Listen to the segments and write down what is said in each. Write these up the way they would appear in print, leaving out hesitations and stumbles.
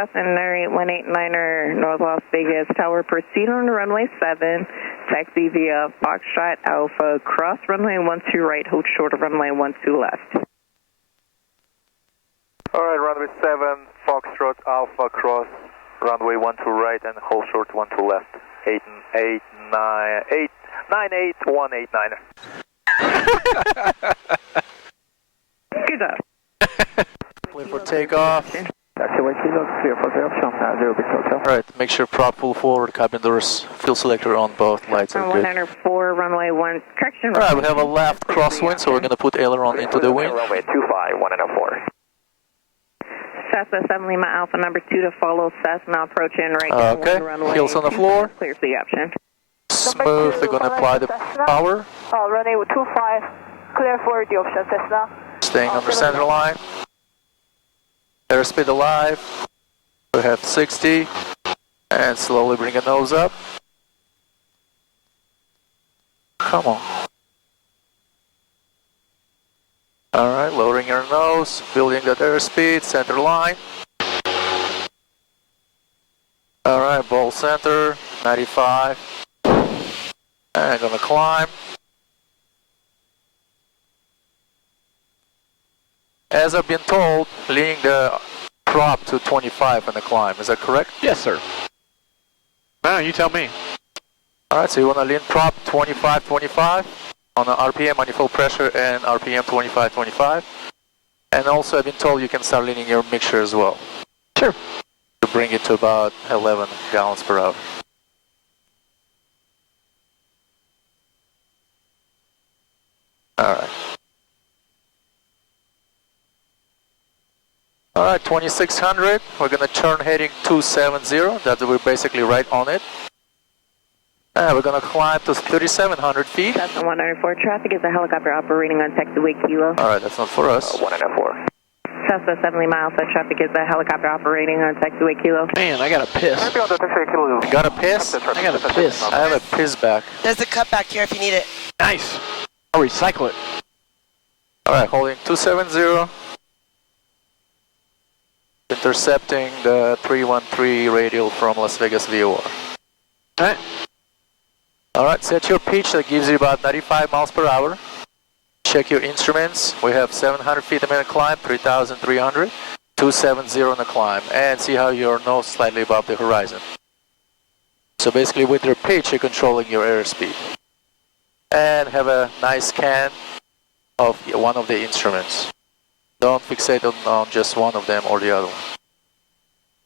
Cessna 189er North Las Vegas Tower, proceed on to runway 7, taxi via Foxtrot Alpha, cross runway 12 right, hold short of runway 12 left. Alright, runway 7, Foxtrot Alpha, cross runway 12 right and hold short 12 left. 98189er. Good job. Clear for takeoff. Taxiway Kilo, clear for takeoff, 0 Victor Hotel. Alright, make sure prop full forward, cabin doors, fuel selector on, both lights are good. 104, runway 1, correction. Alright, we have a left crosswind, so we're going to put aileron into the wind. Runway 25, 104. Cessna 7 Lima Alpha number 2 to follow Cessna approaching right now. Okay, heels on the floor. Clear for the option. Smooth, they're going to apply the power. Runway 25, clear for the option, Cessna. Staying under center line. Airspeed alive. We have 60. And slowly bring a nose up. Come on. Alright, lowering your nose, building that airspeed, center line. Alright, ball center, 95. And gonna climb. As I've been told, leaning the prop to 25 on the climb, is that correct? Yes, sir. No, you tell me. Alright, so you wanna lean prop 25, 25 on the RPM, manifold pressure, and RPM 25, 25. And also I've been told you can start leaning your mixture as well. Sure. To bring it to about 11 gallons per hour. Alright. Alright, 2600. We're going to turn heading 270. That's we're basically right on it. And we're going to climb to 3,700 feet. Cessna 194, traffic is a helicopter operating on taxiway Kilo. Alright, that's not for us. 194. Cessna 7 Lima Alpha, traffic is a helicopter operating on taxiway Kilo. Man, I got a piss. You got a piss? I got a piss. I have a piss back. There's a cut back here if you need it. Nice. I'll recycle it. Alright, holding 270. Intercepting the 313 radial from Las Vegas VOR. Alright. Alright, set your pitch, that gives you about 95 miles per hour. Check your instruments. We have 700 feet a minute climb, 3,300, 270 on the climb, and see how your nose slightly above the horizon. So basically with your pitch, you're controlling your airspeed. And have a nice scan of one of the instruments. Don't fixate on just one of them or the other one.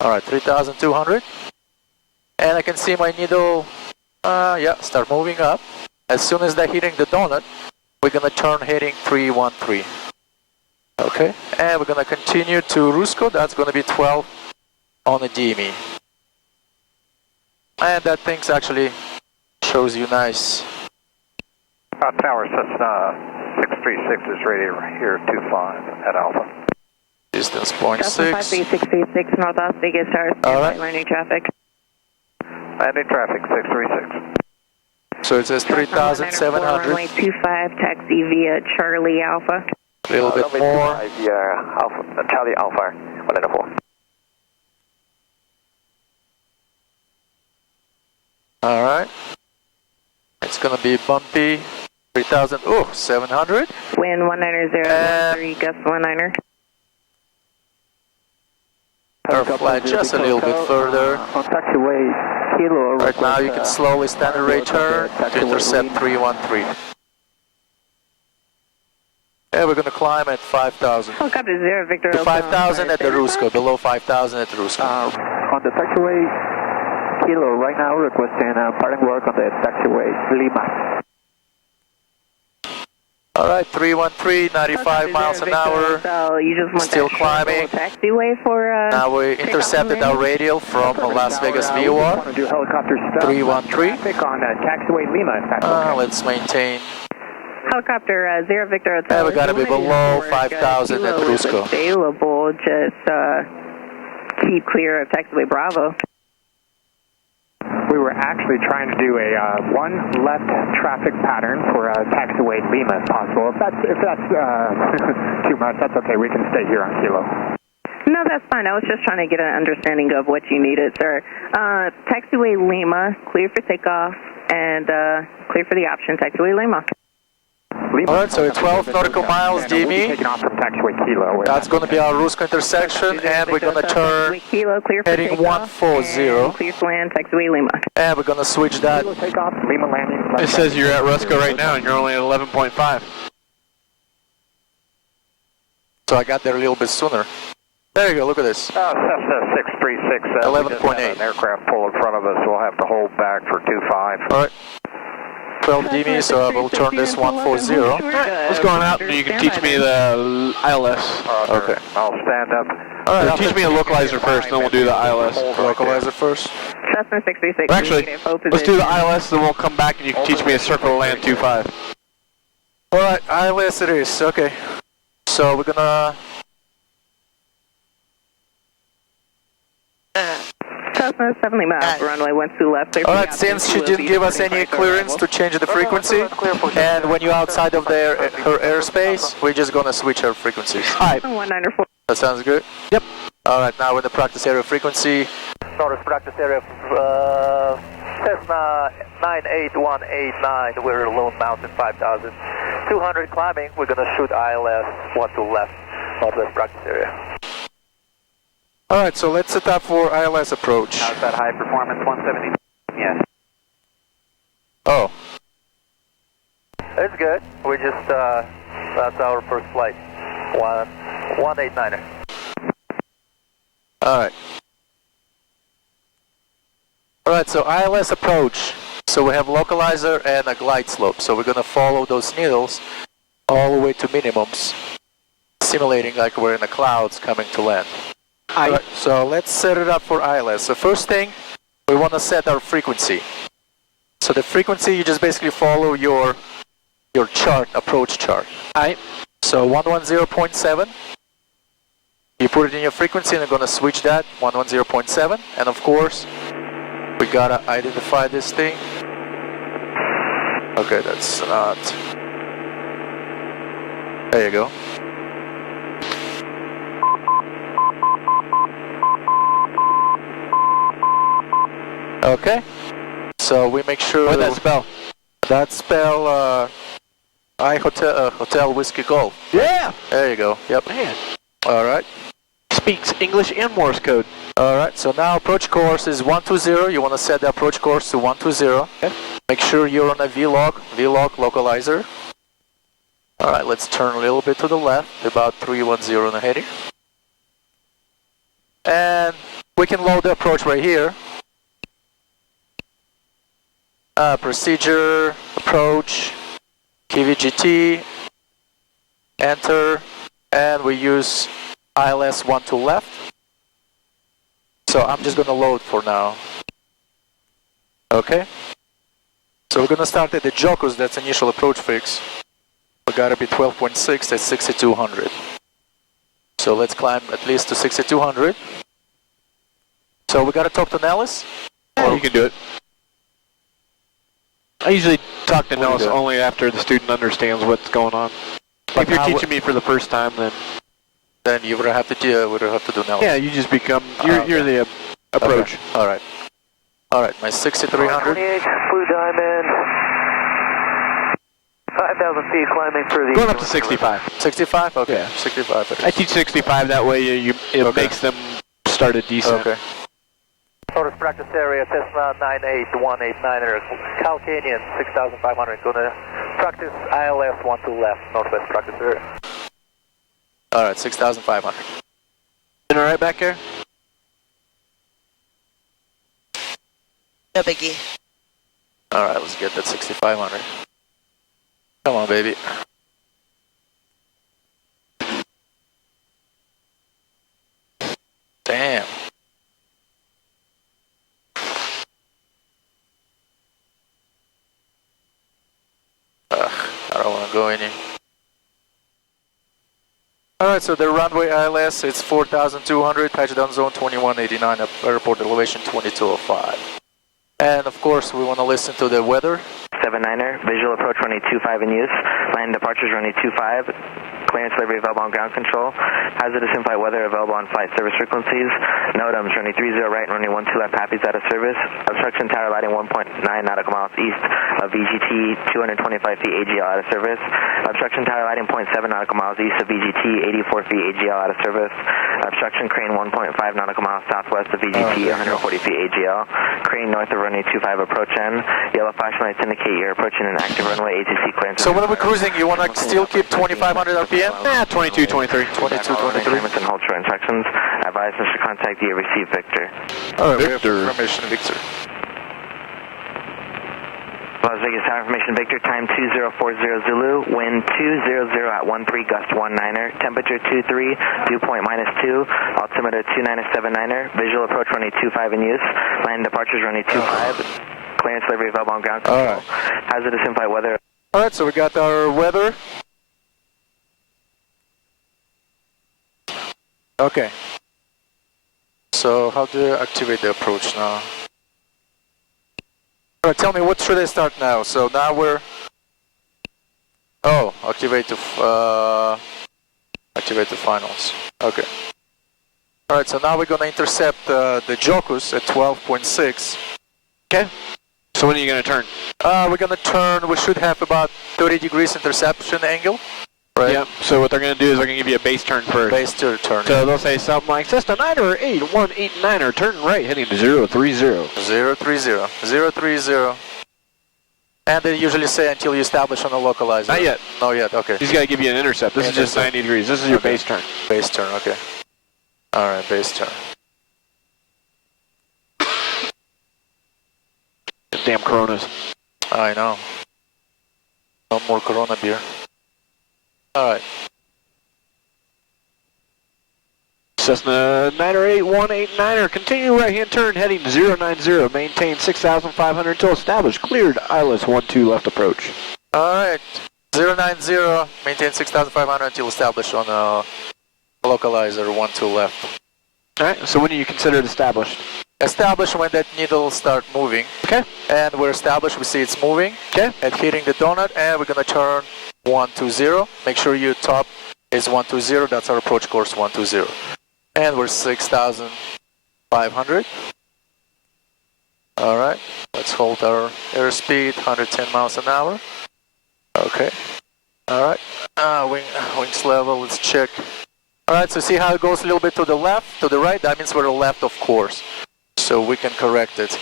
Alright, 3,200. And I can see my needle, start moving up. As soon as they're hitting the donut, we're going to turn heading 313. Okay, and we're going to continue to Rusko. That's going to be 12 on the DME. And that thing's actually shows you nice. Tower Cessna 636 is ready here, 25 at Alpha. Distance 0.6. Cessna 53636 North Las Vegas Tower, Alright. landing traffic. Landing traffic 636. So it says 3,700. Runway 25, taxi via Charlie Alpha. A little bit more. Yeah, Alpha, Charlie Alpha, 194. Alright. It's going to be bumpy. 3,700. Wind 190.03, gust 19er. Or fly just a little bit further. On taxiway Kilo. Right now you can slowly standard rate turn to intercept 313. And we're going to climb at 5,000. Helicopter 0, Victor. To 5,000 at the Rusko, below 5,000 at the Rusko. On the taxiway Kilo right now, requesting parting work on the taxiway Lima. Alright, 313, 95 miles an hour. So you just want Still that climbing. Taxiway for Now we intercepted our radial from Las Vegas VOR. 313. On taxiway Lima. Let's maintain. Helicopter 0, Victor. And we got to be below 5,000 at Rusko. Available, just keep clear of taxiway Bravo. We were actually trying to do a one left traffic pattern for taxiway Lima if possible. If that's too much, that's okay. We can stay here on Kilo. No, that's fine. I was just trying to get an understanding of what you needed, sir. Taxiway Lima, clear for takeoff, and clear for the option, taxiway Lima. Alright, so 12 nautical miles DME. We'll be taking off from taxiway Kilo. That's going to be our Rusco intersection, and we're going to turn Kilo, clear for heading takeoff, 140. Clear to land, taxiway Lima. And we're going to switch that. Kilo takeoff, Lima landing. It says you're at Rusco right now and you're only at 11.5. So I got there a little bit sooner. There you go, look at this. Cessna 6367. 11.8. An aircraft pull in front of us. We'll have to hold back for 25. Alright. 12 DME, so I will turn this 140. Let's go on out and you can teach me the ILS. Okay. I'll stand up. Alright, Teach me the localizer first, then we'll do the ILS. localizer first. Cessna 636. Actually, let's do the ILS, then we'll come back and you can teach me a circle to land 25. Alright, ILS it is, okay. So we're gonna... Cessna 7 Lima, runway 12 left. Clear for the Alright, option, since she 2 didn't give us any clearance to change the frequency, and when you're outside of her airspace, we're just gonna switch her frequencies. Alright. 194. That sounds good? Yep. Alright, now with the practice area frequency. Notice practice area Cessna 98189, we're Lone Mountain 5200 climbing. We're gonna shoot ILS 12 left, northwest practice area. Alright, so let's set up for ILS approach. How's that high performance 170? Yes. Oh. It's good. We just, that's our first flight. 189er. Alright. Alright, so ILS approach. So we have localizer and a glide slope. So we're going to follow those needles all the way to minimums, simulating like we're in the clouds coming to land. Right, so let's set it up for ILS. The first thing, we want to set our frequency. So the frequency, you just basically follow your chart, approach chart. Alright, so 110.7. You put it in your frequency and you're going to switch that, 110.7. And of course, we got to identify this thing. Okay, that's not... There you go. Okay, so we make sure... What'd that spell? That spell, Hotel Whiskey Golf. Yeah! There you go, yep. Man. Alright. Speaks English and Morse code. Alright, so now approach course is 120. You want to set the approach course to 120. Okay. Make sure you're on a VLOC localizer. Alright, let's turn a little bit to the left, about 310 on the heading. And we can load the approach right here. Procedure, approach, KVGT, enter, and we use ILS 12 left. So I'm just going to load for now. Okay. So we're going to start at the Jocos, that's initial approach fix. We got to be 12.6, that's 6200. So let's climb at least to 6200. So we got to talk to Nellis? Yeah, you can do it. I usually talk to What do you Nellis do? only after the student understands what's going on. But If you're now teaching me for the first time, then you would have to do Nellis. yeah, you just become, you're the approach. Okay. Alright. Alright, my 6300. 28, Blue Diamond. 5,000 feet climbing through the... Going up to 65. 65? Okay, Yeah. 65 it is. I teach 65, that way it Okay. makes them start a descent. Okay. Notice practice area, Cessna 98189er, Cal Canyon 6500. Going to practice ILS 12 left, northwest practice area. Alright, 6500. Been alright back here? No biggie. Alright, let's get that 6500. Come on, baby. Damn. Ugh, I don't want to go in here. Alright, so the runway ILS, it's 4,200, touchdown zone 2189, airport elevation 2205. And of course, we want to listen to the weather. 79er, visual approach runway 25 in use. Line departures runway 25, clearance delivery available on ground control. Hazardous in-flight weather available on flight service frequencies. NOTAMs runway 30 right and runway 12 left, Happy's out of service. Obstruction tower lighting 1.9 nautical miles east of VGT, 225 feet AGL out of service. Obstruction tower lighting 0.7 nautical miles east of VGT, 84 feet AGL out of service. Obstruction crane 1.5 nautical miles southwest of VGT, 140 feet AGL. Crane north of runway 25 approach end. Yellow flashing lights indicate you're approaching an active runway ATC clearance. So when we're cruising, you want to still keep 2,500 RPM? Yeah, 22, 23. 22, 23. And hold short instructions. Advise Mr. Contact you receive Victor. All right, Victor. we have information, Victor. Las Vegas Tower information, Victor, time 2040 Zulu, wind 200 at 13, gust 19er, temperature 23, dew point -2, altimeter 2979er, visual approach runway 25 in use, land departures runway 25, clearance delivery available on ground control, All right. hazardous in-flight weather. All right, so we got our weather. Okay. So how do you activate the approach now? All right, tell me, what should I start now? So now we're... Oh, activate the finals. Okay. All right, so now we're gonna intercept the Jocus at 12.6. Okay. So when are you going to turn? We're gonna turn. We should have about 30 degrees interception angle. Right. Yep. So what they're going to do is they're going to give you a base turn first. Base to turn. So they'll say something like Cessna 98189er, turn right, heading to 030. 030. 030. And they usually say until you establish on the localizer. Not yet. Not yet, okay. He's got to give you an intercept. This is just 90 degrees. This is your base turn. Base turn, okay. Alright, base turn. Damn Coronas. I know. No more Corona beer. Alright. Cessna 98189er, continue right-hand turn, heading to 090, maintain 6,500 until established, cleared, ILS 12 left approach. Alright, 090, maintain 6,500 until established on localizer 12 left. Alright, so when do you consider it established? Established when that needle start moving. Okay. And we're established, we see it's moving. Okay. And hitting the donut, and we're gonna turn 120. Make sure your top is 120, that's our approach course 120. And we're 6,500. Alright, let's hold our airspeed, 110 miles an hour. Okay. Alright, wings level, let's check. Alright, so see how it goes a little bit to the left, to the right? That means we're left of course. So we can correct it.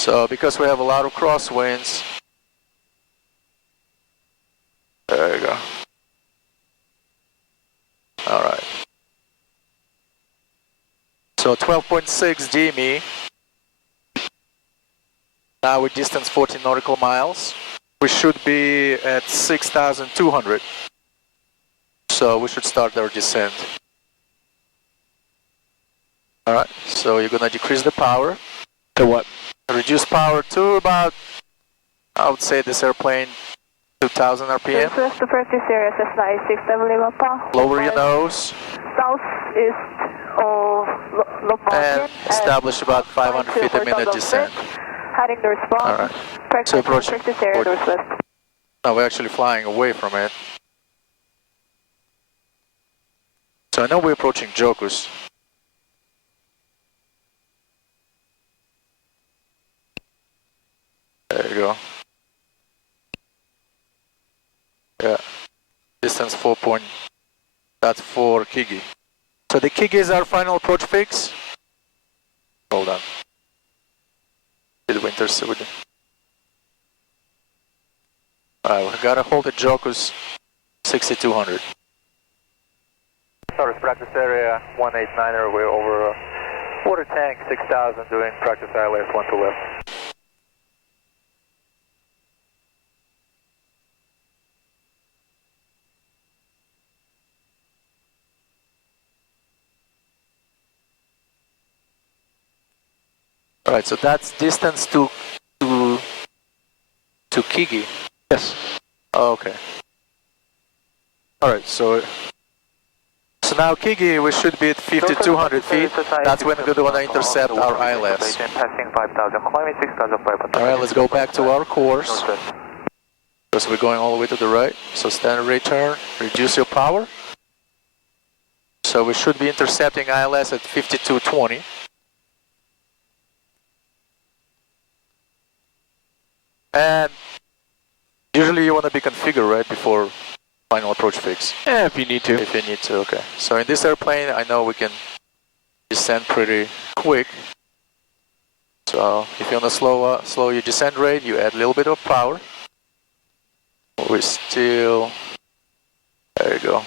So because we have a lot of crosswinds. There you go. Alright. So 12.6 DME. Now we distance 14 nautical miles. We should be at 6,200. So we should start our descent. Alright, so you're gonna decrease the power. To what? Reduce power to about, I would say this airplane, 2,000 RPM. Southwest to practice area, Cessna 86W Papa. Lower your nose. Southeast of Lombard. And establish about 500 feet a minute descent. Heading the response. Alright. Practice, So approaching. practice area, northwest. No, we're actually flying away from it. So I know we're approaching Jocus. There you go. Yeah. Distance 4 that's for Kigi. So the Kigi is our final approach fix. Hold on. Did we intercept? Alright, we gotta hold the Jocus 6,200. Sorry, practice area 189er, we're over water tank 6,000 doing practice ILS 12 left. Alright, so that's distance to Kigi. Yes. Oh, okay. Alright, so now Kigi, we should be at 5,200 feet. That's when we're going to intercept our ILS. Passing 5,000, climbing 6,500. Alright, let's go back to our course. because we're going all the way to the right. So standard rate turn, reduce your power. So we should be intercepting ILS at 5220. And usually you want to be configured right before final approach fix. Yeah, if you need to. If you need to, okay. So in this airplane, I know we can descend pretty quick. So if you want to slow your descent rate, you add a little bit of power. We're still, there you go.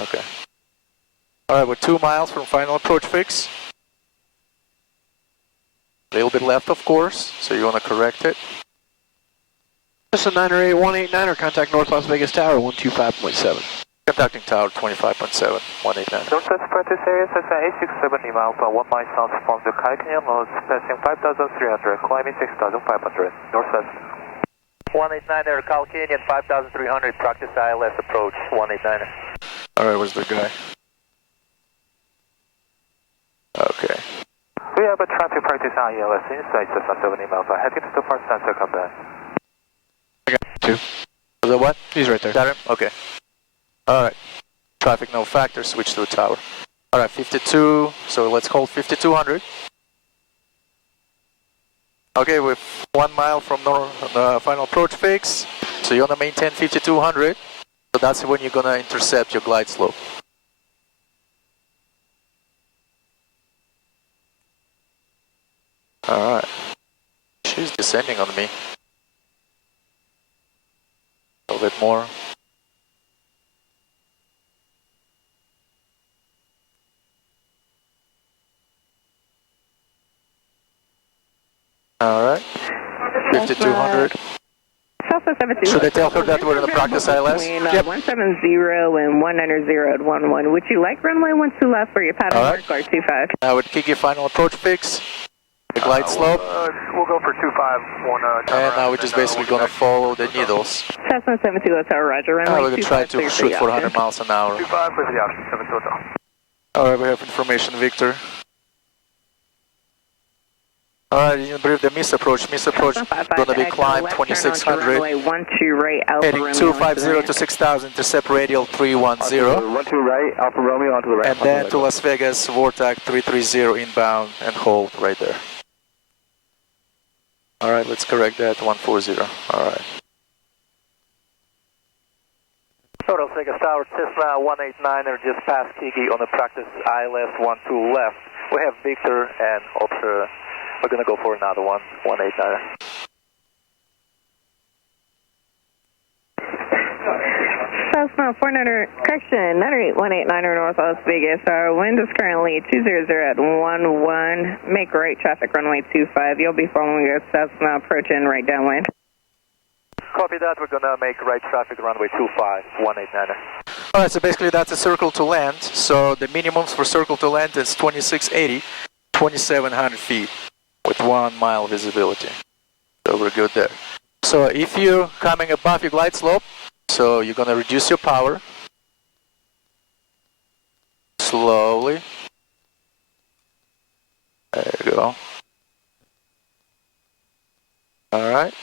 Okay. All right, we're 2 miles from final approach fix. A little bit left, of course, so you want to correct it. Cessna 908-189, contact North Las Vegas Tower 125.7. Contacting tower 25.7, 189. Northwest practice area, Cessna 867 miles, 1 mile south from the Kai Canyon loads, passing 5,300, climbing 6,500. Northwest. 189 there, Cal Canyon, 5,300, practice ILS approach, 189. Alright, where's the guy? Okay. We have a traffic practice ILS inside Cessna 70 miles, heading to the first sensor combat. I got two. Was that what? He's right there. Got him? Okay. Alright. Traffic no factor, switch to the tower. Alright, 52, so let's hold 5200. Okay, we're 1 mile from final approach fix, so you want to maintain 5200, so that's when you're going to intercept your glide slope. Alright, she's descending on me. A little bit more. Alright, 5200. Cessna 72. Should I tell her that we're in the practice ILS? Yep. 170 and 190 at 11. Would you like runway 12 left for your pattern mark or 25? Now with Kiki final approach fix, the glide slope. We'll go for 25, And now we're just basically going to follow the needles. Cessna 72, that's our Roger. Now Runway we're going to try to shoot for 100 miles an hour. 25, clear for the option, 72. Alright, we have information, Victor. Alright, you brief the miss approach. Miss approach going to be climb 2600. Runway 12 right, Alpha Heading Romeo 250 to 6000, intercept radial 310. 12 right, Alpha Romeo onto the right. And then to Las Vegas, Vortac 330 inbound and hold right there. Alright, let's correct that, 140. Alright. Las Vegas Tower, Cessna 189er just past Kiki on the practice ILS 12 left. We have Victor and Officer. We're going to go for another one, 189er. Cessna 49er, correction, 98189er North Las Vegas. Our wind is currently 200 at 11. Make right traffic runway 25. You'll be following your Cessna approaching right downwind. Copy that. We're going to make right traffic runway 25, 189er. Alright, so basically that's a circle to land. So the minimums for circle to land is 2680, 2700 feet with 1 mile visibility. So we're good there. So if you're coming above your glide slope, so you're going to reduce your power. Slowly. There you go. Alright.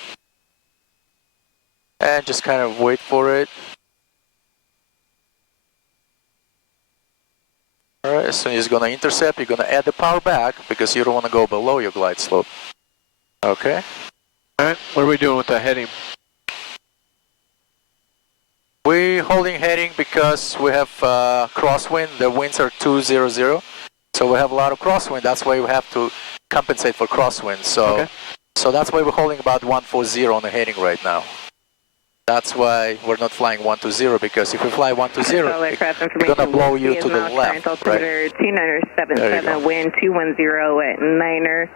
And just kind of wait for it. Alright, as soon as you're going to intercept, you're going to add the power back because you don't want to go below your glide slope. Okay. Alright, what are we doing with the heading? We're holding heading because we have crosswind. The winds are 200. So we have a lot of crosswind. That's why we have to compensate for crosswind. So, so that's why we're holding about 140 on the heading right now. That's why we're not flying 120 because if we fly 120, it's going to blow you to the left, right? 2977, wind 210 at 9er,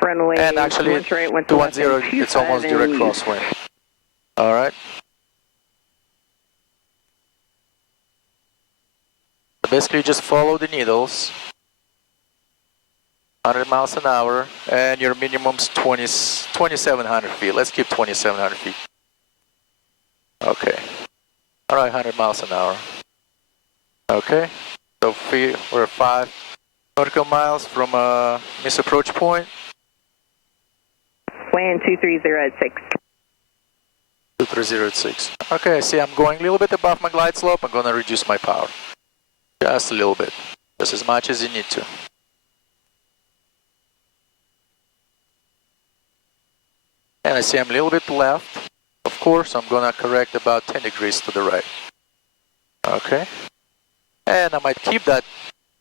runway. And actually, right, 210, it's almost direct crosswind. All right. Basically, just follow the needles. 100 miles an hour, and your minimum's 2,700 feet. Let's keep 2,700 feet. Okay. All right, 100 miles an hour. Okay. So we're 5 nautical miles from miss approach point. Wind Wind 230 at 6. 230 at 6. Okay, see I'm going a little bit above my glide slope. I'm gonna reduce my power. Just a little bit. Just as much as you need to. And I see I'm a little bit left. Of course, I'm gonna correct about 10 degrees to the right. Okay. And I might keep that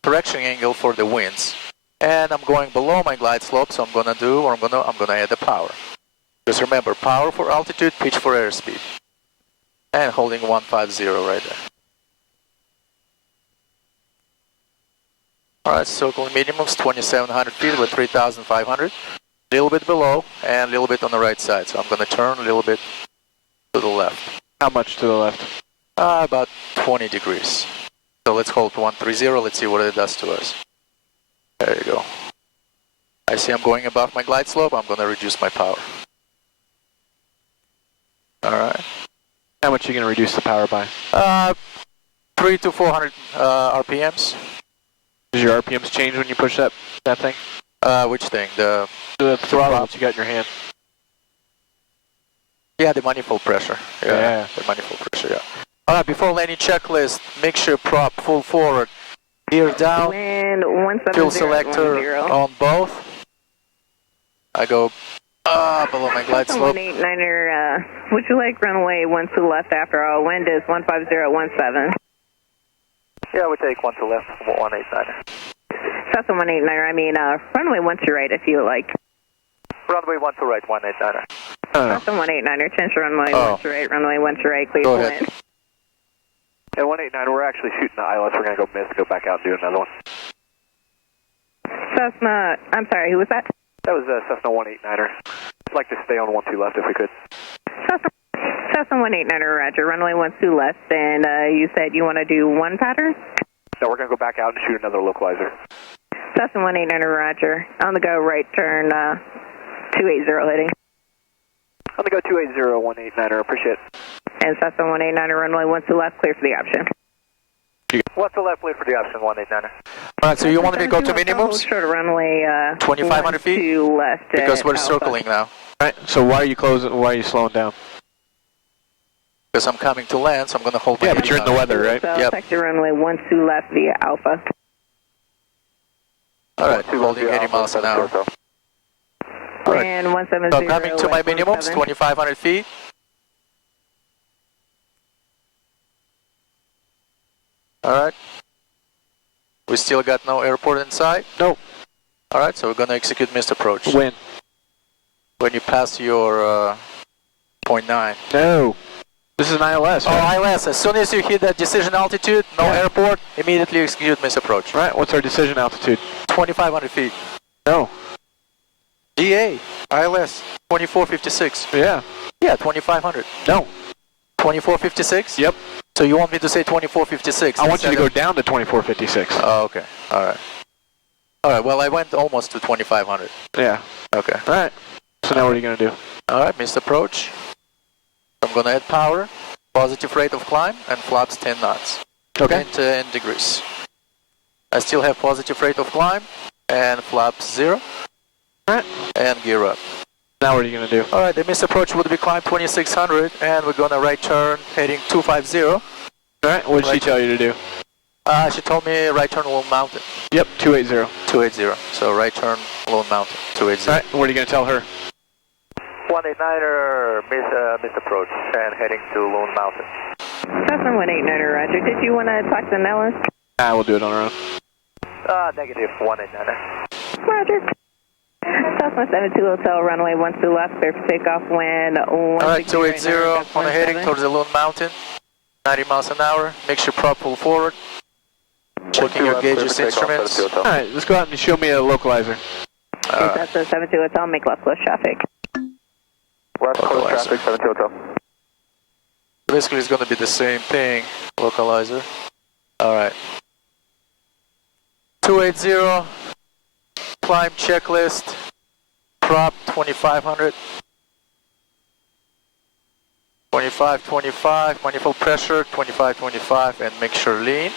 correction angle for the winds. And I'm going below my glide slope, so I'm gonna add the power. Just remember, power for altitude, pitch for airspeed. And holding 150 right there. Alright, circling minimums, 2,700 feet with 3,500. A little bit below and a little bit on the right side. So I'm going to turn a little bit to the left. How much to the left? About 20 degrees. So let's hold 130. Let's see what it does to us. There you go. I see I'm going above my glide slope. I'm going to reduce my power. Alright. How much are you going to reduce the power by? 300 to 400 RPMs. Does your RPMs change when you push that thing? Which thing? The throttle that you got in your hand. Yeah, the manifold pressure. Yeah. The manifold pressure, yeah. Alright, before landing checklist, make sure prop full forward. Gear down. Wind 170 Fuel selector on both. I go below my glide slope. 189er, would you like runway 12 left after all? Wind is 15017. Yeah, we take 1 to left, 189er. Cessna 189er, I mean runway 12 right if you like. Runway 1 to right, 189er. Cessna 189er, change runway 1 to right, runway 1 to right, please Go land. ahead. And 189, we're actually shooting the ILS. We're going to go miss, go back out and do another one. Cessna, I'm sorry, who was that? That was Cessna 189er. I'd like to stay on 12 left if we could. Cessna 189er, roger, runway 12 left, and you said you want to do one pattern? No, we're going to go back out and shoot another localizer. Cessna 189er, roger. On the go, right turn 280 heading. On the go 280, 189er, appreciate it. And Cessna 189er, runway 12 left, clear for the option. 1 to left, clear for the option, 189er. Alright, so you want me to go to minimums? Short runway 2,500 feet? left. Because we're circling now. Alright, so why are you closing, why are you slowing down? Because I'm coming to land, so I'm going to hold my but you're in the weather, right? So Yep. sector runway 12 left via Alpha. Alright, holding 80 miles an hour. Alright. And 170. So coming to my minimums, 2,500 feet. Alright. We still got no airport in sight? Nope. Alright, so we're going to execute missed approach. When? When you pass your 0.9. No. This is an ILS, right? Oh, ILS. As soon as you hit that decision altitude, no airport, immediately execute missed approach. Right, what's our decision altitude? 2,500 feet. No. DA, ILS, 2456. Yeah. Yeah, 2,500. No. 2456? Yep. So you want me to say 2456? I want you to go down to 2456. Oh, okay. Alright. Alright, well I went almost to 2,500. Yeah. Okay. Alright. So now what are you going to do? Alright, missed approach. I'm going to add power, positive rate of climb, and flaps 10 knots. Okay. 10 degrees. I still have positive rate of climb, and flaps 0. Alright. And gear up. Now what are you going to do? Alright, the missed approach would be climb 2,600, and we're going to right turn heading 250. Alright, what did she tell you to do? She told me right turn Lone Mountain. Yep, 280. 280. So right turn Lone Mountain, 280. Alright, what are you going to tell her? 189er, miss approach and heading to Lone Mountain. Cessna 189er, roger. Did you want to talk to Nellis? We'll do it on our own. Negative, 189er. Roger. Cessna 72 Hotel, runway 12 left, clear for takeoff, wind 160. Alright, 280 on the heading towards the Lone Mountain, 90 miles an hour. Make sure prop pull forward. Checking your gauges, instruments. Alright, let's go out and show me a localizer. Cessna 72 Hotel, make left close traffic. West Coast traffic, 72 Hotel. Basically it's going to be the same thing, localizer. Alright. 280, climb checklist, prop 2,500. 25, 25, manifold pressure, 25, 25, and make sure lean.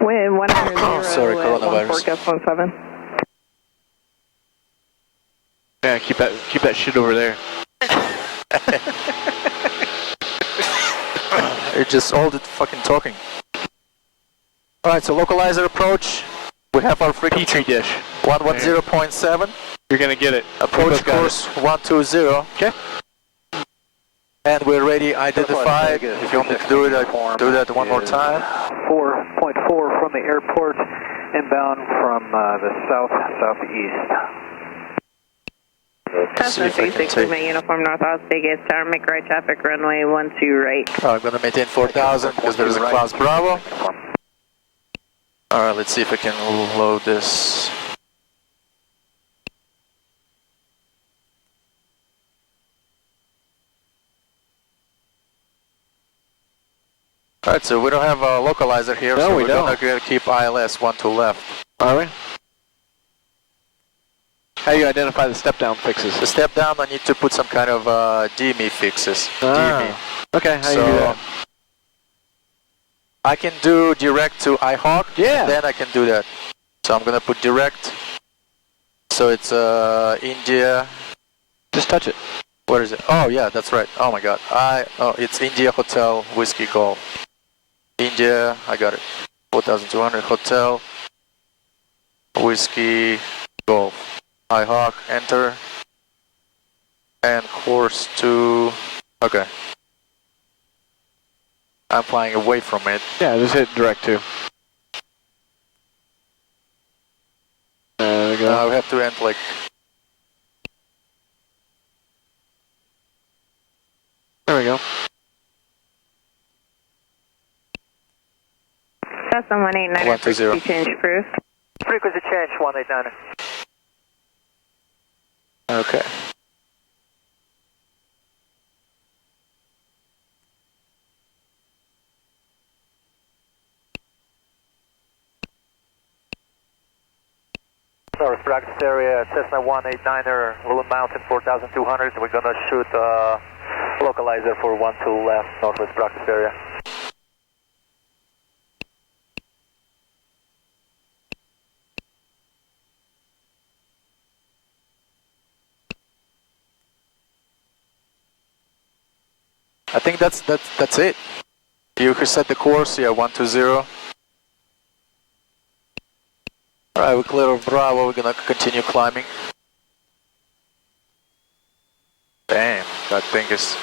Wind 100. Sorry, coronavirus. 17. Yeah, keep that shit over there. It's just all the fucking talking. Alright, so localizer approach. We have our frequency. Petri dish. 110.7. You're gonna get it. Approach course 120. Okay. And we're ready, identified. If you want me to do it, I do that one more time. 4.4 from the airport, inbound from the southeast. Cessna 36 with my uniform North Las Vegas, tower, make right traffic, runway 12 right. I'm going to maintain 4,000 because there's a class Bravo. Alright, let's see if I can load this. Alright, so we don't have a localizer here, no, so we're going to keep ILS 1 to left. Alright. How do you identify the step-down fixes? The step down, I need to put some kind of DME fixes. DME. Okay, how do you do that? I can do direct to iHawk, yeah. Then I can do that. So I'm going to put direct. So it's India. Just touch it. What is it? Oh yeah, that's right. Oh my god. It's India Hotel Whiskey Golf. India, I got it. 4,200 Hotel Whiskey Golf. iHawk, enter. And course to... Okay. I'm flying away from it. Yeah, just hit direct to. There we go. We have to end like... There we go. Cessna 189, frequency change approved. Frequency change 189. Okay. North practice area, Cessna 189er, Loon Mountain 4,200. We're gonna shoot localizer for 12 left, northwest practice area. I think that's it. You can set the course, yeah, 120. Alright, we clear of Bravo, we're gonna continue climbing. Damn, that thing is...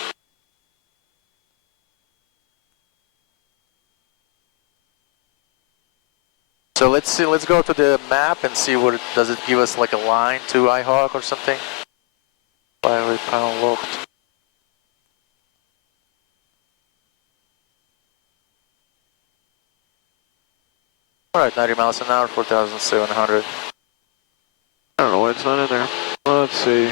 So let's see, let's go to the map and see what does it give us, like a line to iHawk or something? Flight panel locked. Alright, 90 miles an hour, 4,700. I don't know why it's not in there. Let's see.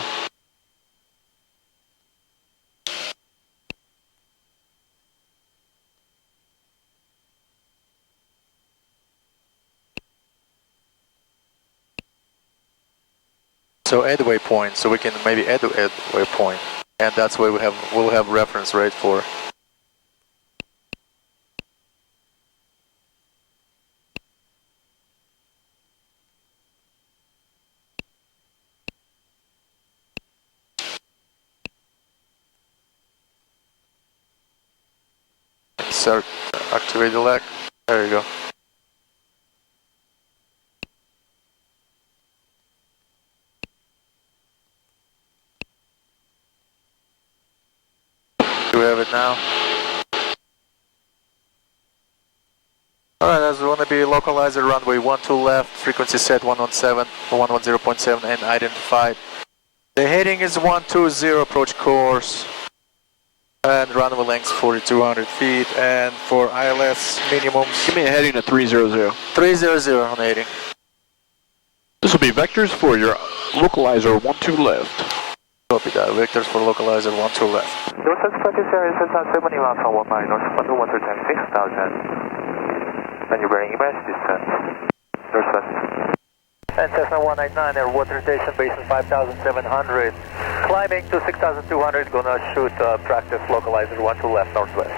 So add waypoint, so we can maybe add waypoint, and that's why we'll have reference rate for. Insert, activate the leg. There you go. Do we have it now? Alright, as we want to be localizer runway 12 left, frequency set 110.7 and identified. The heading is 120, approach course. And runway length 4,200 feet, and for ILS minimums... Give me a heading of 300. 300 on heading. This will be vectors for your localizer 12 left. Copy that, vectors for localizer 12 left. Northwest practice area Cessna 70 miles on 19, northwest 136,000. And you're bearing emerge distance. Northwest. And Cessna 189 there, water station, basin 5,700. Climbing to 6,200, gonna shoot practice localizer 12 left, northwest.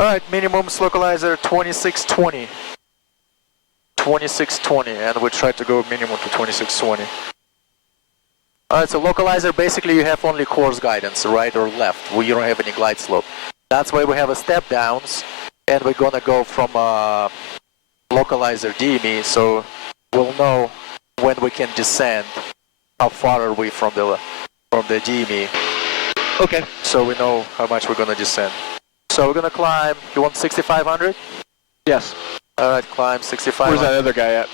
Alright, minimums localizer 2620. 2620, and we try to go minimum to 2620. Alright, so localizer, basically you have only course guidance, right or left. You don't have any glide slope. That's why we have a step downs, and we're gonna go from localizer DME, so we'll know when we can descend, how far are we from the DME. Okay. So we know how much we're gonna descend. So we're gonna climb, you want 6,500? Yes. Alright, climb 6,500. Where's that other guy at?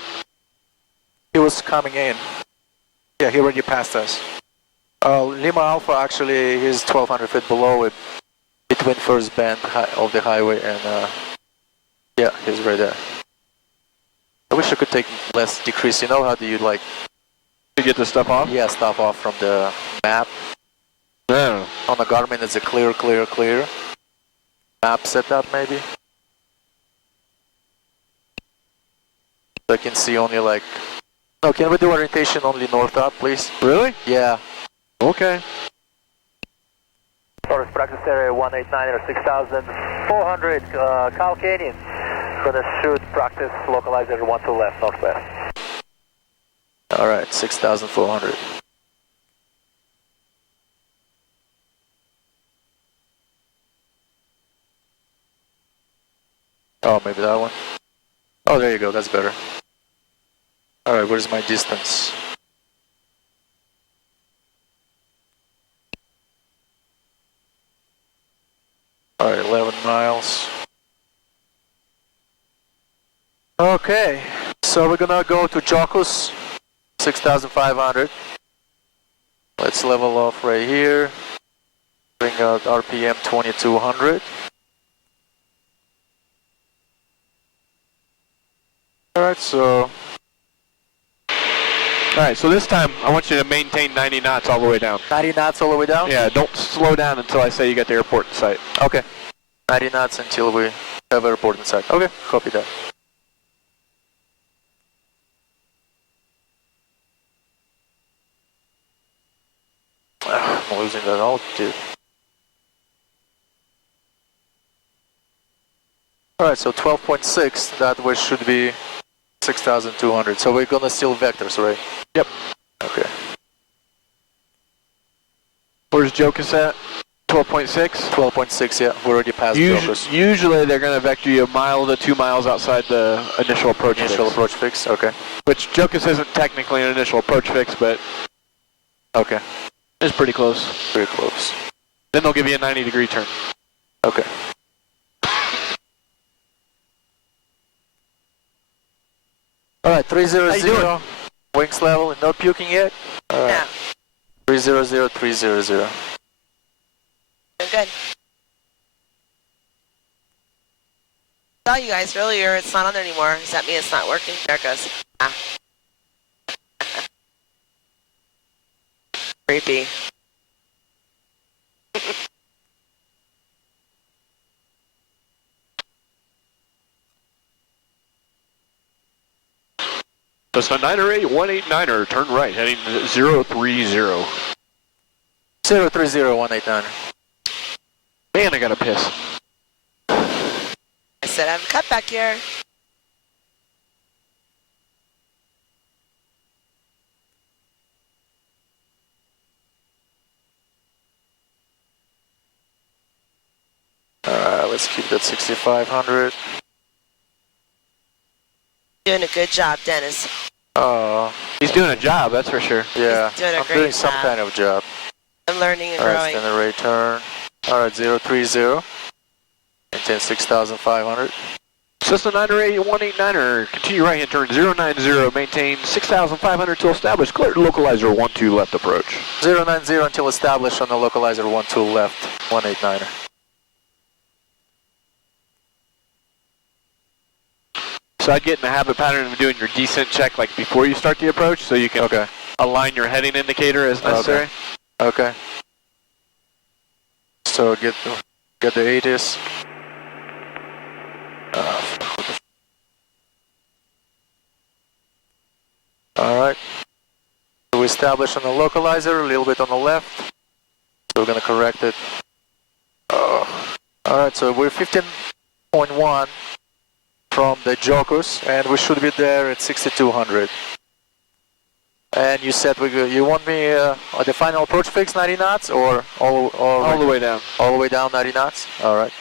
He was coming in. Yeah, he already passed us. Lima Alpha actually is 1,200 feet below it, between first bend of the highway and yeah, he's right there. I wish I could take less decrease. You know how do you like To get the stuff off? Yeah, stuff off from the map. No. On the Garmin it's a clear map setup maybe. So I can see only like. No, can we do orientation only north up, please? Really? Yeah. Okay. Forest practice area 189 or 6,400 Cow Canyon. Gonna shoot practice localizer 1 to left, northwest. Alright, 6,400. Oh, maybe that one. Oh, there you go, that's better. Alright, where's my distance? Alright, 11 miles. Okay, so we're gonna go to Jocus, 6,500. Let's level off right here. Bring out RPM 2200. Alright, so this time I want you to maintain 90 knots all the way down. 90 knots all the way down? Yeah, don't slow down until I say you got the airport in sight. Okay. 90 knots until we have airport in sight. Okay, copy that. I'm losing that altitude. Alright, so 12.6, that way should be 6,200. So we're gonna steal vectors, right? Yep. Okay. Where's Jocus at? 12.6? 12.6, yeah. We already passed Jocus. Usually they're going to vector you a mile to 2 miles outside the initial approach fix. Okay. Which Jocus isn't technically an initial approach fix, but okay, it's pretty close. Pretty close. Then they'll give you a 90-degree turn. Okay. Alright, 300. Wings level, not puking yet? Alright. Yeah. 300, 300. Good. I saw you guys earlier, it's not on there anymore. Does that mean it's not working? There it goes. Ah. Creepy. Cessna 908 189er, turn right, heading 030. 030, 189. Man, I gotta piss. I said I have a cut back here. Let's keep that 6,500. Doing a good job, Dennis. Oh, He's doing a job, that's for sure. yeah. He's doing a I'm great doing some job. kind of job. I'm learning and Alright, growing. standard rate turn. Alright, 030. Maintain 6,500. Cessna 908 189er, continue right hand turn 090, maintain 6,500 till established, clear localizer 12 left approach. 090 until established on the localizer 12 left, 189er. So I'd get in the habit pattern of doing your descent check like before you start the approach, so you can align your heading indicator as necessary. Okay. So get the ATIS. Alright. So we establish on the localizer, a little bit on the left. So we're gonna correct it. Alright, so we're 15.1 from the Jocus, and we should be there at 6,200. And you said you want me at the final approach fix 90 knots or all the way down? All the way down 90 knots? All right.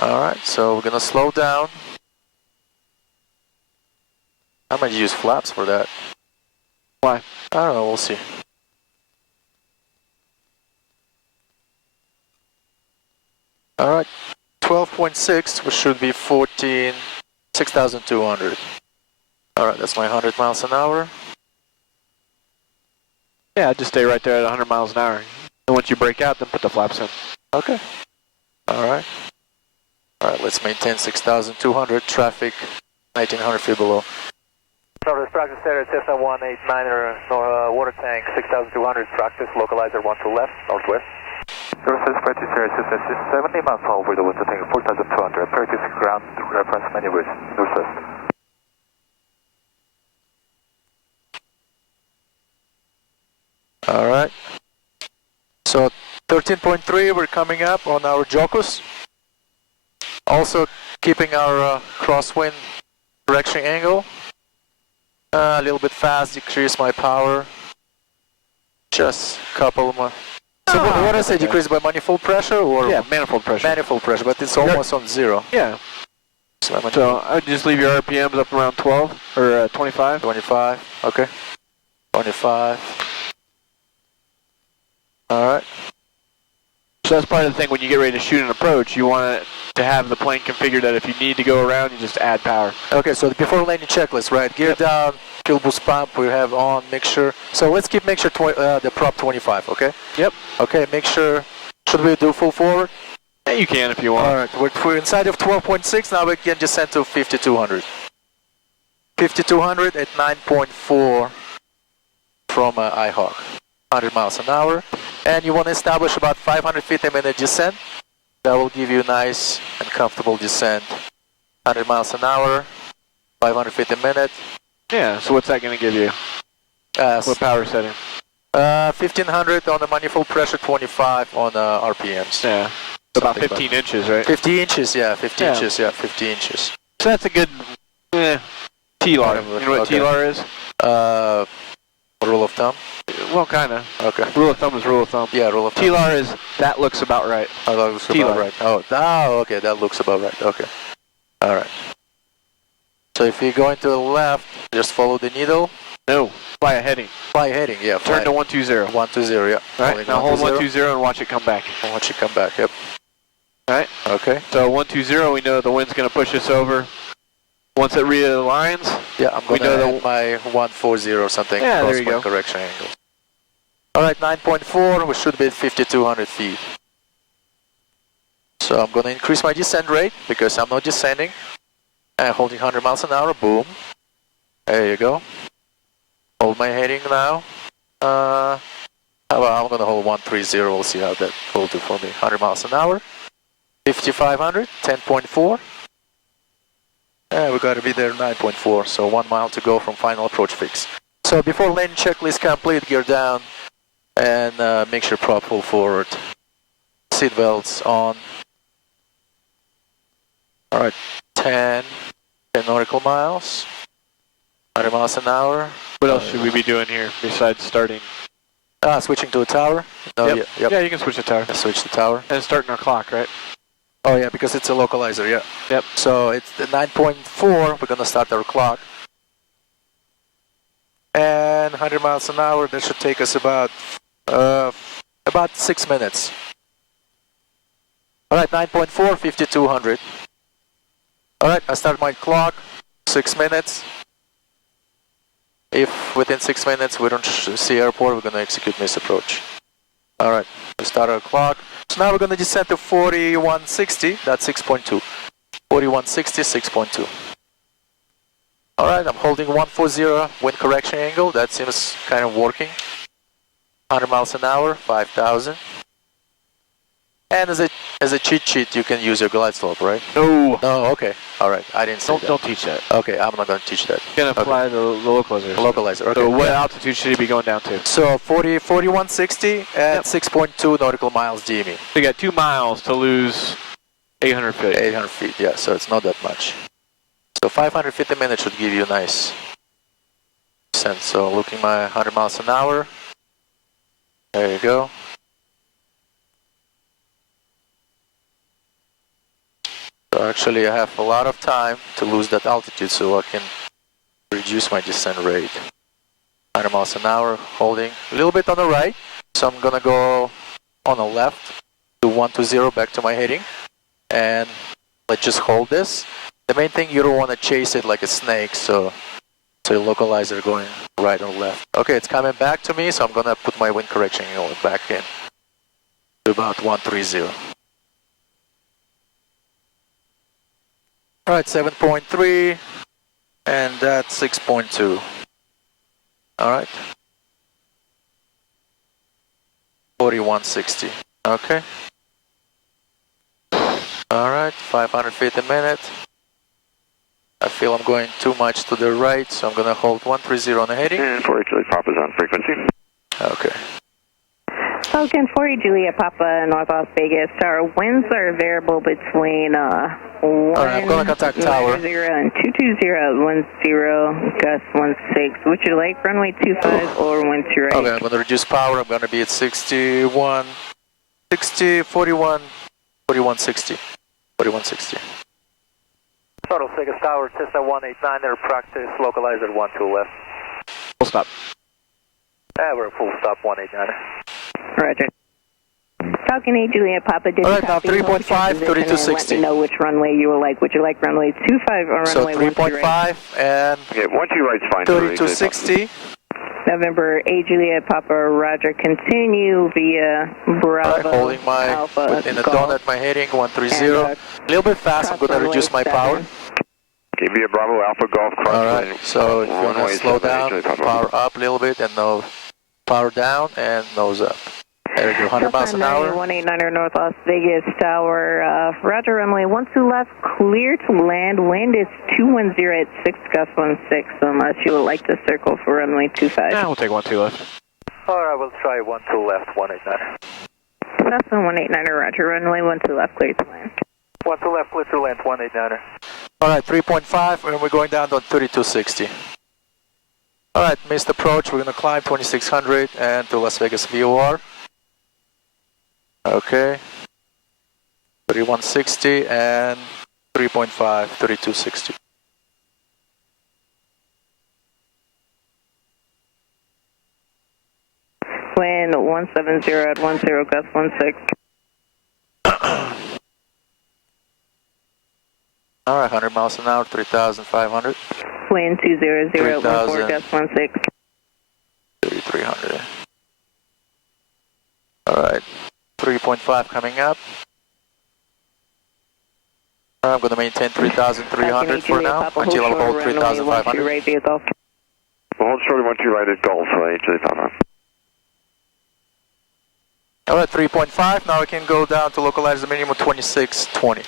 All right, so we're gonna slow down. I might use flaps for that. Why? I don't know, we'll see. All right, 12.6, which should be 6,200. All right, that's my 100 miles an hour. Yeah, just stay right there at 100 miles an hour. And once you break out, then put the flaps in. Okay. All right. All right, let's maintain 6,200, traffic 1,900 feet below. Northwest practice area, Cessna 189er, water tank 6,200, practice, localizer 12 left, northwest. Northwest practice area, Cessna 70 miles over the water tank, 4,200, practice ground reference maneuvers, northwest. All right. So 13.3, we're coming up on our Jocos. Also keeping our crosswind correction angle. A little bit fast, decrease my power. Just a couple more. So what I say, decrease by manifold pressure or? Yeah, manifold pressure. Manifold pressure, but it's almost on zero. Yeah. So I would just leave your RPMs up around 12 or 25. 25, okay. 25. All right. So that's part of the thing when you get ready to shoot an approach, you want it to have the plane configured that if you need to go around, you just add power. Okay, so before landing checklist, right? Gear down, fuel boost pump, we have on mixture. So let's keep mixture the prop 25, okay? Yep. Okay, mixture. Should we do full forward? Yeah, you can if you want. All right, we're inside of 12.6, now we can descend to 5,200. 5,200 at 9.4 from IHawk. 100 miles an hour. And you want to establish about 500 feet a minute descent. That will give you a nice and comfortable descent. 100 miles an hour, 500 feet a minute. Yeah, so what's that going to give you? What power setting? 1,500 on the manifold pressure, 25 on RPMs. Yeah, about 15 inches, right? 50 inches, yeah, 50 inches, yeah, 50 inches. So that's a good TLAR. You know what TLAR is? Rule of thumb? Well, kind of. Okay. Rule of thumb is rule of thumb. Yeah, rule of thumb. TLAR is, that looks about right. Oh, that looks about right. Oh, okay, that looks about right. Okay. All right. So if you're going to the left, just follow the needle. No, fly a heading. Fly a heading, yeah. Turn to 120. 120, yeah. All right, now hold 120 and watch it come back. Watch it come back, yep. All right. Okay. So 120, we know the wind's going to push us over. Once it realigns, yeah, I'm going to add my 140 or something. Yeah, there you go. Correction angle. All right, 9.4, we should be at 5,200 feet. So I'm going to increase my descent rate because I'm not descending. And holding 100 miles an hour, boom. There you go. Hold my heading now. I'm going to hold 130, we'll see how that will do for me. 100 miles an hour, 5,500, 10.4. Yeah, we got to be there 9.4, so 1 mile to go from final approach fix. So before landing checklist complete, gear down and make sure prop full forward. Seat belts on. All right, 10 nautical miles, 100 miles an hour. What else should we be doing here besides starting? Switching to a tower. No, yep. Yeah, you can switch the tower. Switch the tower. And starting our clock, right? Oh yeah, because it's a localizer, yeah. Yep. So it's the 9.4, we're gonna start our clock. And 100 miles an hour, that should take us about 6 minutes. Alright, 9.4, 5,200. Alright, I start my clock, 6 minutes. If within 6 minutes we don't see airport, we're gonna execute miss approach. Alright, we start our clock. So now we're going to descend to 4160, that's 6.2. 4160, 6.2. Alright, I'm holding 140 wind correction angle, that seems kind of working. 100 miles an hour, 5,000. And as a cheat sheet, you can use your glide slope, right? No. No, okay. Alright, I didn't say that. Don't teach that. Okay, I'm not going to teach that. You're going to apply the localizer. Localizer, okay. So what altitude should he be going down to? So 4160 at 6.2 nautical miles DME. So you got 2 miles to lose 800 feet. 800 feet, yeah, so it's not that much. So 550 minutes should give you a nice descent. So looking my 100 miles an hour. There you go. So actually I have a lot of time to lose that altitude so I can reduce my descent rate. 100 miles an hour, holding a little bit on the right. So I'm gonna go on the left to 120 back to my heading. And let's just hold this. The main thing, you don't want to chase it like a snake, so your localizer going right or left. Okay, it's coming back to me, so I'm gonna put my wind correction back in to about 130. All right, 7.3, and that's 6.2. All right, 4160. Okay. All right, 500 feet a minute. I feel I'm going too much to the right, so I'm gonna hold 130 on the heading. And 4 Juliet Papa's on frequency. Okay. Falcon 4 Juliet Papa, North Las Vegas. Our winds are variable between 190 I'm gonna contact tower. and 220 10, gust 16. Would you like runway 25 or wind to right? Okay, I'm gonna reduce power. I'm gonna be at 61, 60, 41, 4160. 4160. Total Vegas Tower, Cessna 189, there, practice, localizer 12 left. Full stop. We're full stop 189. Roger. Falcon 8 Juliet Papa, did All you right, now copy? 3.5, 3260. Let me know which runway you would like. Would you like runway 25 or So runway 3.5 right? and Okay, 12 right's fine. 3260. November 8 Juliet Papa, Roger. Continue via Bravo. All right, holding my Alpha, within the Golf, donut, my heading 130. and, A little bit fast. I'm gonna reduce my power. Okay, via Bravo Alpha Golf Cross. All right. So if you wanna slow down, power up a little bit, and no power down and nose up. There you go, 100 miles an hour. 189er North Las Vegas Tower. Roger, runway 12 left, clear to land. Wind is 210 at 6, gust 16. Unless you would like to circle for runway 25. Yeah, we'll take 12 left. Alright, we'll try 12 left, 189. That's 189er, Roger. Runway 12 left, clear to land. 12 left, clear to land, 189er. All right, 3.5, and we're going down to 3260. All right, missed approach. We're gonna climb 2600 and to Las Vegas VOR. Okay. 3160 and 3.5, 3260. Wind 170 at 10, gust 16. All right, 100 miles an hour, 3,500. Wind 200 at 14, gust 16. 3,300. All right, 3.5 coming up. All right, I'm going to maintain 3,300 for now until I'll hold 3,500. Right via Golf. We'll hold short 12 right at Golf, right, Juliet Papa. All right, 3.5. Now I can go down to localize the minimum 2620.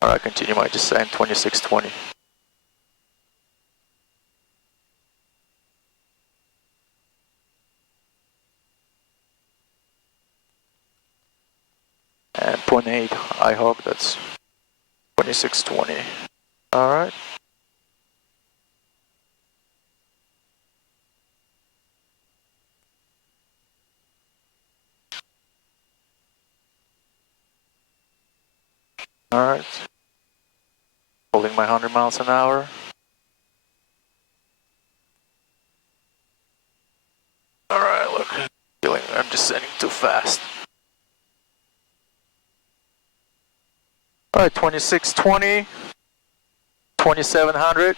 All right, continue my descent 2620. And 0.8, I hope that's 2620. All right. All right. Holding my 100 miles an hour. All right, look, feeling I'm descending too fast. All right, 2620, 2700.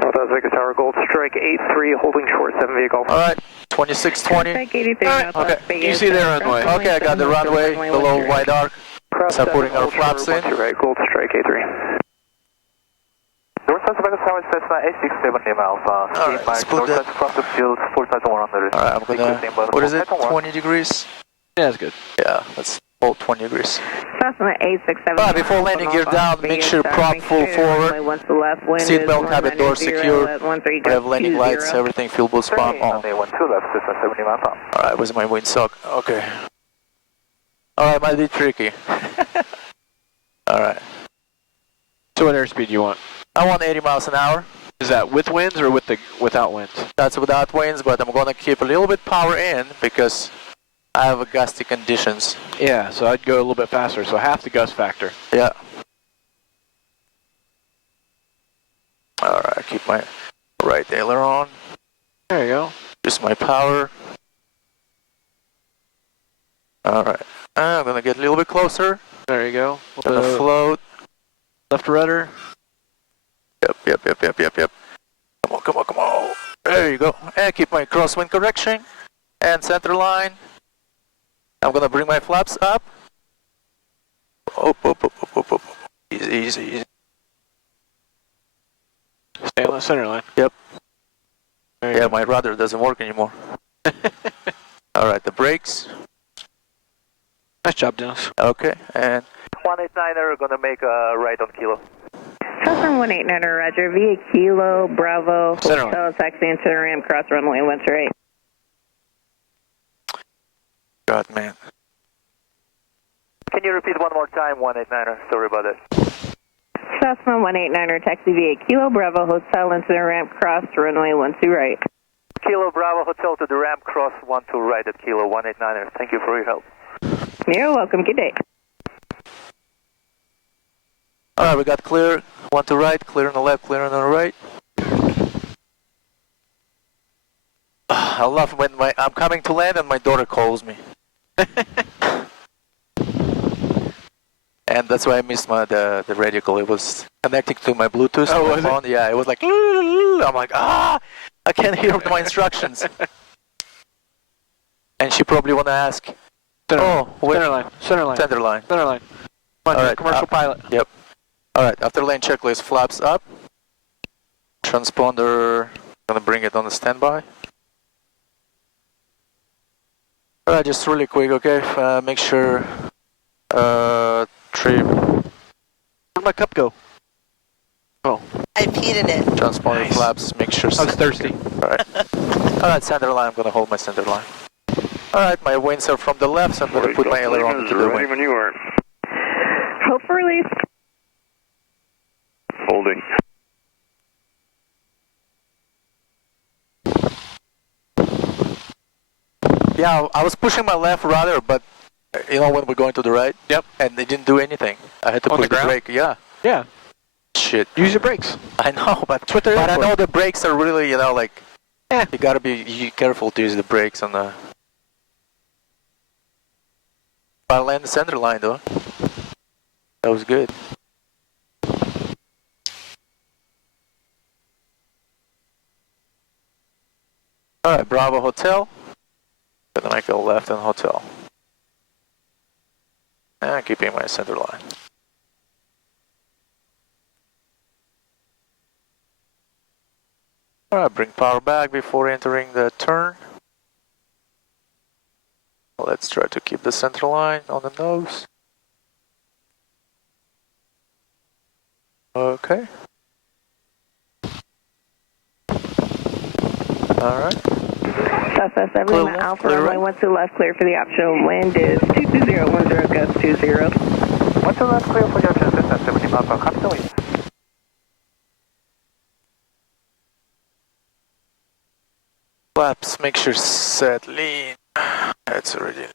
North Las Vegas Tower, Gold Strike 83, holding short, 7 via Golf. All right, 2620. Right, okay, you see the runway. Okay, I got the runway below wide arc. Start putting our flaps in. Right, Gold Strike 83. North Las Vegas Tower, Cessna 867 Alpha. All right, let's put that. Across the field, 4,100. All right, I'm gonna, what is it, 20 degrees? Yeah, that's good. Yeah, let's hold 20 degrees. Cessna 867. All right, before landing gear down, make sure prop full forward. Seatbelt, cabin door secure. We have landing lights, everything, fuel boost pump on. Runway 12 left, Cessna 70 miles an hour. All right, where's my windsock? Okay. All right, might be tricky. All right. So what airspeed do you want? I want 80 miles an hour. Is that with winds or without winds? That's without winds, but I'm gonna keep a little bit power in because I have a gusty conditions. Yeah, so I'd go a little bit faster, so half the gust factor. Yeah. Alright, keep my right aileron. There you go. Just my power. Alright, I'm gonna get a little bit closer. There you go. Gonna float. Left rudder. Yep. Come on. There you go. And keep my crosswind correction. And center line. I'm gonna bring my flaps up. Up. Easy. Stay on the center line. Yep. Yeah, my rudder doesn't work anymore. Alright, the brakes. Nice job, Dennis. Okay, and 189er gonna make a right on Kilo. Cessna 189er, roger. Via Kilo, Bravo, Center Hotel, taxi into the ramp, cross runway 18. God, man. Can you repeat one more time, 189er? Sorry about that. Cessna 189er, taxi via Kilo, Bravo, Hotel into the ramp, cross runway 12 right. Kilo Bravo Hotel to the ramp, cross 12 right at Kilo 189er. Thank you for your help. You're welcome. Good day. Alright, we got clear. One to right, clear on the left, clear on the right. I love when I'm coming to land and my daughter calls me. And that's why I missed the radio call. It was connecting to my Bluetooth. Oh, my was phone. it? Yeah, it was like, I'm like, I can't hear my instructions. And she probably want to ask, Center line. Center line. Come on, All right, commercial pilot. Yep. Alright, after lane checklist, flaps up. Transponder, gonna bring it on the standby. Alright, just really quick, okay? Make sure, trim. Where'd my cup go? Oh. I peed in it. Transponder Nice. flaps, make sure. I was thirsty. Alright, center line, I'm gonna hold my center line. Alright, my wings are from the left, so I'm gonna put my aileron into the wing. When you are. Hope for release. Holding. Yeah, I was pushing my left rudder, but you know when we're going to the right? Yep. And they didn't do anything. I had to On push the ground? brake, yeah. Yeah. Shit. Use your brakes. I know, but That's what they're I for. know the brakes are really, like, Yeah. you gotta be careful to use the brakes on the... I landed the center line though. That was good. Alright, Bravo Hotel. Gonna make a left on Hotel. And keeping my center line. Alright, bring power back before entering the turn. Let's try to keep the center line on the nose. Okay. Alright. Cessna 7 Clear left, Alpha clear runway right. 12 left, clear for the optional wind is 22010, gust 20. 12 left, clear for the option, Cessna 70 Alpha, capital wind. Flaps, make sure set lean. That's already.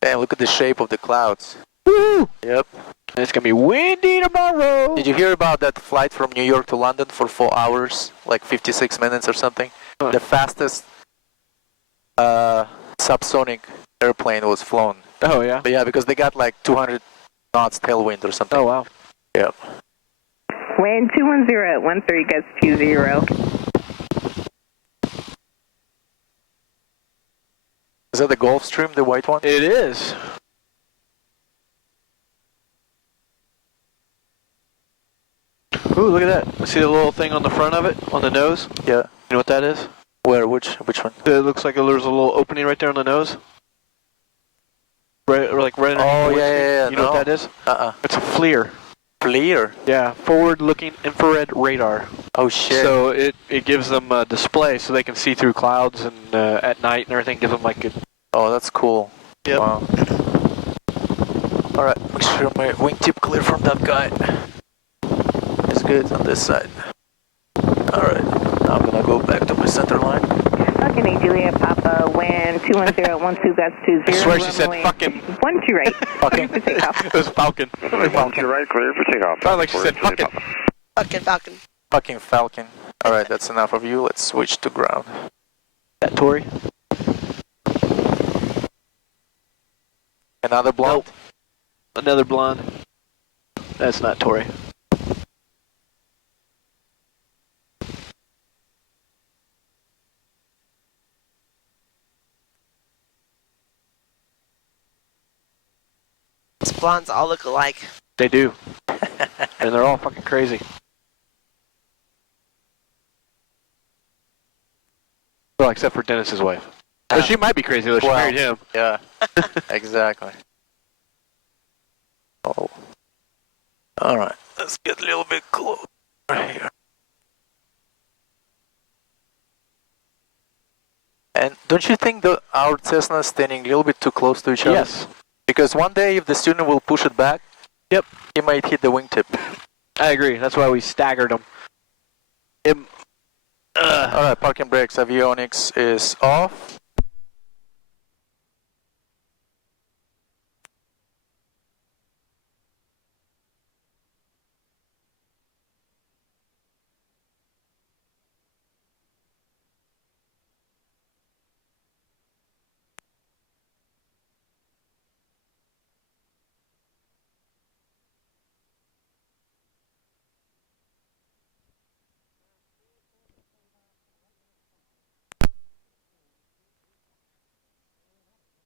Damn, look at the shape of the clouds. Woo! Yep. It's gonna be windy tomorrow. Did you hear about that flight from New York to London for 4 hours, like 56 minutes or something? The fastest subsonic airplane was flown. Oh yeah. But yeah, because they got like 200 knots tailwind or something. Oh wow. Yep. Wind 210 at 13, gust 20. Is that the Gulfstream, the white one? It is. Ooh, look at that. See the little thing on the front of it, on the nose? Yeah. You know what that is? Where? Which one? It looks like there's a little opening right there on the nose. Right, like right in the Oh, forward yeah, seat. yeah, yeah. You know what that is? Uh-uh. It's a FLIR. FLIR? Yeah, forward-looking infrared radar. Oh shit. So it gives them a display so they can see through clouds and at night and everything. Gives them like a... Oh, that's cool. Yep. Wow. Alright, make sure my wingtip clear from that guy. It's good on this side. Alright, now I'm gonna go back to my center line. Falcon 8 Juliet Papa, wind 210, 12 guts 20. I swear she said fucking. 12 right. Fucking. Clear for takeoff. It was Falcon. 12 right, clear for takeoff. Sounded like she said fucking. Falcon. Fucking Falcon. Alright, that's enough of you. Let's switch to ground. That Tori? Another blonde? Nope. Another blonde. That's not Tori. These blondes all look alike. They do. And they're all fucking crazy. Well, except for Dennis's wife. She might be crazy though, she married him. Yeah, exactly. Oh. Alright, let's get a little bit closer here. And don't you think our Cessna is standing a little bit too close to each other? Yes. Because one day if the student will push it back, yep, he might hit the wingtip. I agree, that's why we staggered them. Alright, parking brakes, avionics is off.